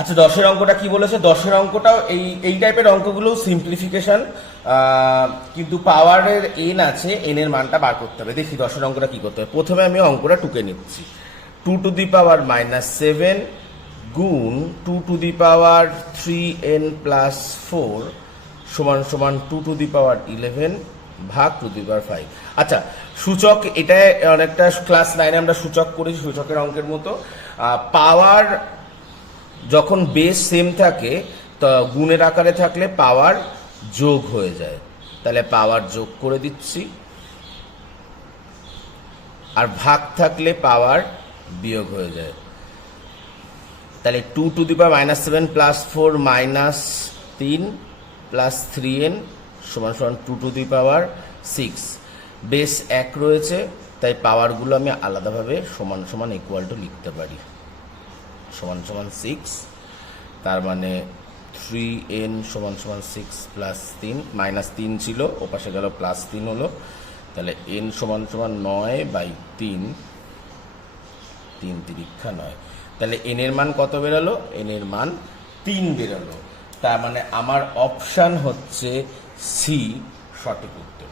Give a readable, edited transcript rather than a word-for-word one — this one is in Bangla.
আচ্ছা, 10-এর অঙ্কটা কি বলেছে? 10-এর অঙ্কটাও এই টাইপের অঙ্কগুলো সিম্পলিফিকেশন, কিন্তু পাওয়ারের এন আছে, এন এর মানটা বার করতে হবে। দেখি 10-এর অঙ্কটা কি করতে হবে। প্রথমে আমি অঙ্কটা টুকে নিচ্ছি। 2⁻⁻7 গুণ 2⁻3n+4 সমান সমান 2⁻11 ভাগ 2⁻5। আচ্ছা, সূচক এটা অনেকটা ক্লাস 9-এ আমরা সূচক করেছি, সূচকের অঙ্কের মতো। পাওয়ার যখন বেস সেম থাকে, তো গুণের আকারে থাকলে পাওয়ার যোগ হয়ে যায়, তাহলে পাওয়ার যোগ করে দিচ্ছি। আর ভাগ থাকলে পাওয়ার বিয়োগ হয়ে যায়। তাহলে 2⁻7 + 4 - 3 + 3n সমান সমান 2⁻6। বেস 1 রয়েছে, তাই পাওয়ারগুলো আমি আলাদাভাবে সমান সমান ইকুয়াল টু লিখতে পারি। সমান সমান 6, তার মানে 3n সমান সমান 6 + 3 -3 ছিল, ওপাশে গেল +3 হলো, তাহলে n সমান সমান 9/3, 3 তিরিক্ষা 9। তাহলে n এর মান কত বেরোলো? n এর মান 3 বেরোলো। তার মানে আমার অপশান হচ্ছে সি সঠিক উত্তর।